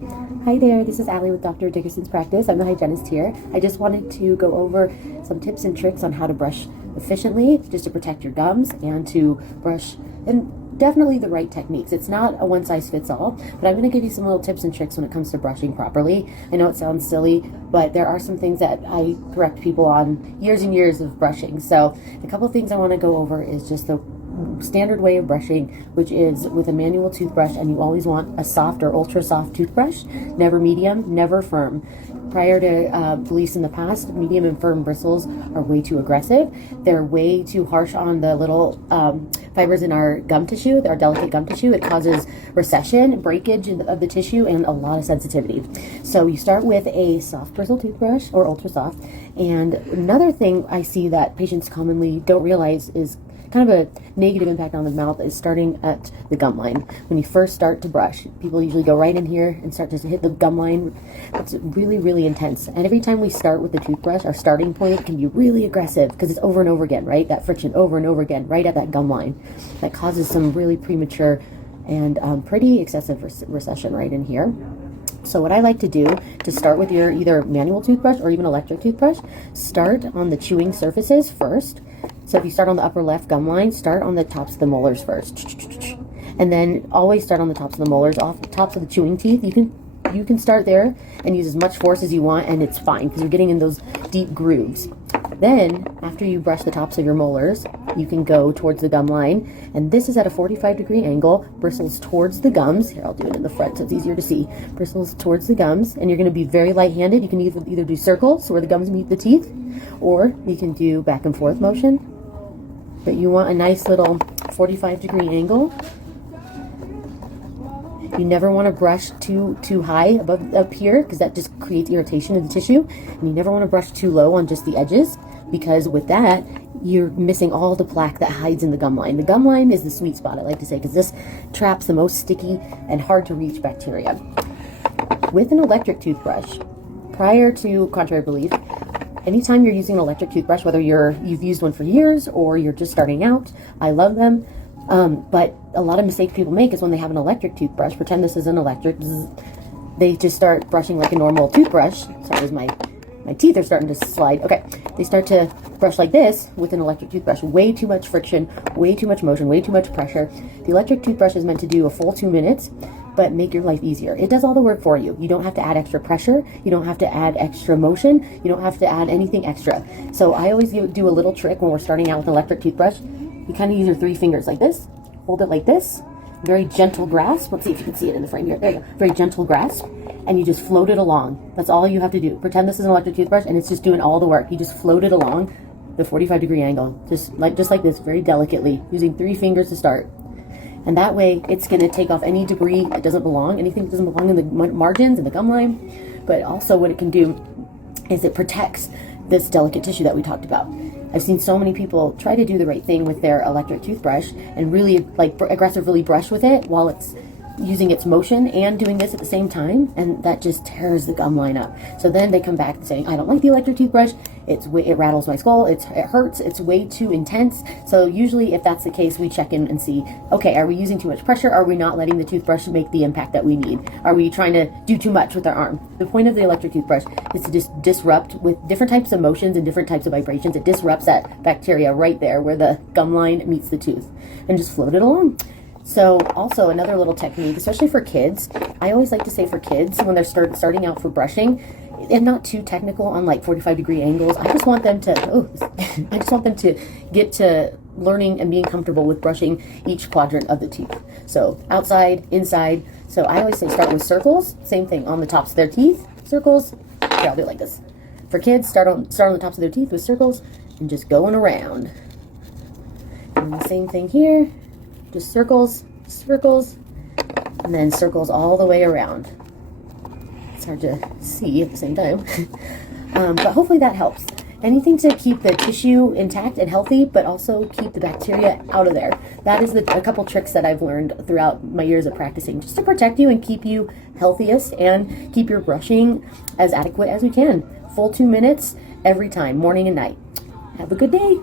Hi there, this is Allie with Dr. Dickerson's practice. I'm the hygienist here. I just wanted to go over some tips and tricks on how to brush efficiently, just to protect your gums and to brush, and definitely the right techniques. It's not a one-size-fits-all, but I'm going to give you some little tips and tricks when it comes to brushing properly. I know it sounds silly, but there are some things that I correct people on years and years of brushing. So a couple of things I want to go over is just the standard way of brushing, which is with a manual toothbrush, and you always want a soft or ultra soft toothbrush, never medium, never firm. Prior to beliefs in the past, medium and firm bristles are way too aggressive. They're way too harsh on the little fibers in our gum tissue, our delicate gum tissue. It causes recession, breakage of the tissue, and a lot of sensitivity. So you start with a soft bristle toothbrush or ultra soft. And another thing I see that patients commonly don't realize is kind of a negative impact on the mouth is starting at the gum line. When you first start to brush, people usually go right in here and start to hit the gum line. It's really, really intense. And every time we start with the toothbrush, our starting point can be really aggressive because it's over and over again, right? That friction over and over again, right at that gum line. That causes some really premature and pretty excessive recession right in here. So what I like to do to start with your either manual toothbrush or even electric toothbrush, start on the chewing surfaces first. So if you start on the upper left gum line, start on the tops of the molars first. And then always start on the tops of the molars, off the tops of the chewing teeth. You can start there and use as much force as you want, and it's fine because you're getting in those deep grooves. Then, after you brush the tops of your molars, you can go towards the gum line, and this is at a 45-degree angle, bristles towards the gums. Here, I'll do it in the front so it's easier to see. Bristles towards the gums, and you're going to be very light-handed. You can either do circles where the gums meet the teeth, or you can do back and forth motion. But you want a nice little 45-degree angle. You never want to brush too high above up here because that just creates irritation in the tissue. And you never want to brush too low on just the edges, because with that, you're missing all the plaque that hides in the gum line. The gum line is the sweet spot, I like to say, because this traps the most sticky and hard to reach bacteria. With an electric toothbrush, prior to contrary belief, anytime you're using an electric toothbrush, whether you've used one for years or you're just starting out, I love them. But a lot of mistakes people make is when they have an electric toothbrush, pretend this is an electric, they just start brushing like a normal toothbrush. Sorry, my teeth are starting to slide. Okay, they start to brush like this with an electric toothbrush. Way too much friction, way too much motion, way too much pressure. The electric toothbrush is meant to do a full 2 minutes, but make your life easier. It does all the work for you. You don't have to add extra pressure. You don't have to add extra motion. You don't have to add anything extra. So I always do a little trick when we're starting out with an electric toothbrush. You kind of use your 3 fingers like this, hold it like this, very gentle grasp. Let's see if you can see it in the frame here. There you go. Very gentle grasp, and you just float it along. That's all you have to do. Pretend this is an electric toothbrush, and it's just doing all the work. You just float it along the 45-degree angle, just like this, very delicately, using 3 fingers to start. And that way, it's going to take off any debris that doesn't belong, anything that doesn't belong in the margins and the gum line. But also what it can do is it protects this delicate tissue that we talked about. I've seen so many people try to do the right thing with their electric toothbrush and really aggressively brush with it while it's using its motion and doing this at the same time, and that just tears the gum line up. So then they come back saying, I don't like the electric toothbrush, it rattles my skull, it hurts, it's way too intense. So usually if that's the case, we check in and see, okay, are we using too much pressure? Are we not letting the toothbrush make the impact that we need? Are we trying to do too much with our arm? The point of the electric toothbrush is to just disrupt with different types of motions and different types of vibrations. It disrupts that bacteria right there where the gum line meets the tooth, and just float it along. So also another little technique, especially for kids, I always like to say for kids when they're starting out for brushing, and not too technical on like 45-degree angles. I just want them to get to learning and being comfortable with brushing each quadrant of the teeth. So outside, inside. So I always say start with circles. Same thing on the tops of their teeth. Circles. Yeah, I'll do it like this. For kids, start on the tops of their teeth with circles and just going around. And the same thing here. Just circles, circles, and then circles all the way around. It's hard to see at the same time. But hopefully that helps. Anything to keep the tissue intact and healthy, but also keep the bacteria out of there. That is a couple tricks that I've learned throughout my years of practicing, just to protect you and keep you healthiest and keep your brushing as adequate as we can. Full 2 minutes every time, morning and night. Have a good day.